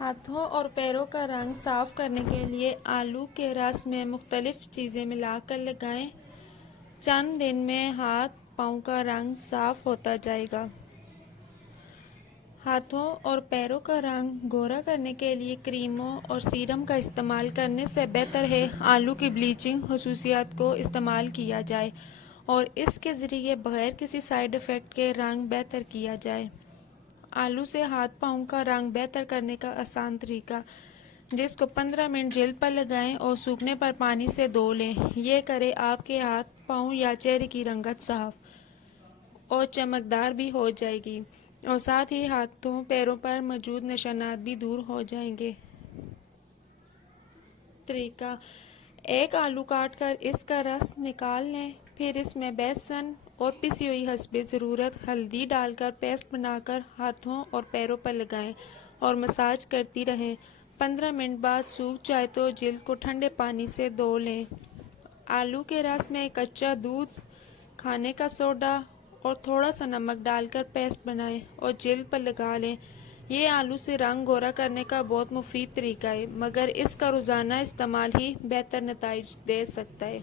ہاتھوں اور پیروں کا رنگ صاف کرنے کے لیے آلو کے رس میں مختلف چیزیں ملا کر لگائیں۔ چند دن میں ہاتھ پاؤں کا رنگ صاف ہوتا جائے گا۔ ہاتھوں اور پیروں کا رنگ گورا کرنے کے لیے کریموں اور سیرم کا استعمال کرنے سے بہتر ہے آلو کی بلیچنگ خصوصیات کو استعمال کیا جائے اور اس کے ذریعے بغیر کسی سائیڈ افیکٹ کے رنگ بہتر کیا جائے۔ آلو سے ہاتھ پاؤں کا رنگ بہتر کرنے کا آسان طریقہ، جس کو 15 منٹ جلد پر لگائیں اور سوکھنے پر پانی سے دھو لیں۔ یہ کرے آپ کے ہاتھ پاؤں یا چہرے کی رنگت صاف اور چمکدار بھی ہو جائے گی اور ساتھ ہی ہاتھوں پیروں پر موجود نشانات بھی دور ہو جائیں گے۔ طریقہ: ایک آلو کاٹ کر اس کا رس نکال لیں، پھر اس میں بیسن اور پسی ہوئی حسب ضرورت ہلدی ڈال کر پیسٹ بنا کر ہاتھوں اور پیروں پر لگائیں اور مساج کرتی رہیں۔ 15 منٹ بعد سوکھ جائے تو جلد کو ٹھنڈے پانی سے دھو لیں۔ آلو کے رس میں کچا دودھ، کھانے کا سوڈا اور تھوڑا سا نمک ڈال کر پیسٹ بنائیں اور جلد پر لگا لیں۔ یہ آلو سے رنگ گورا کرنے کا بہت مفید طریقہ ہے، مگر اس کا روزانہ استعمال ہی بہتر نتائج دے سکتا ہے۔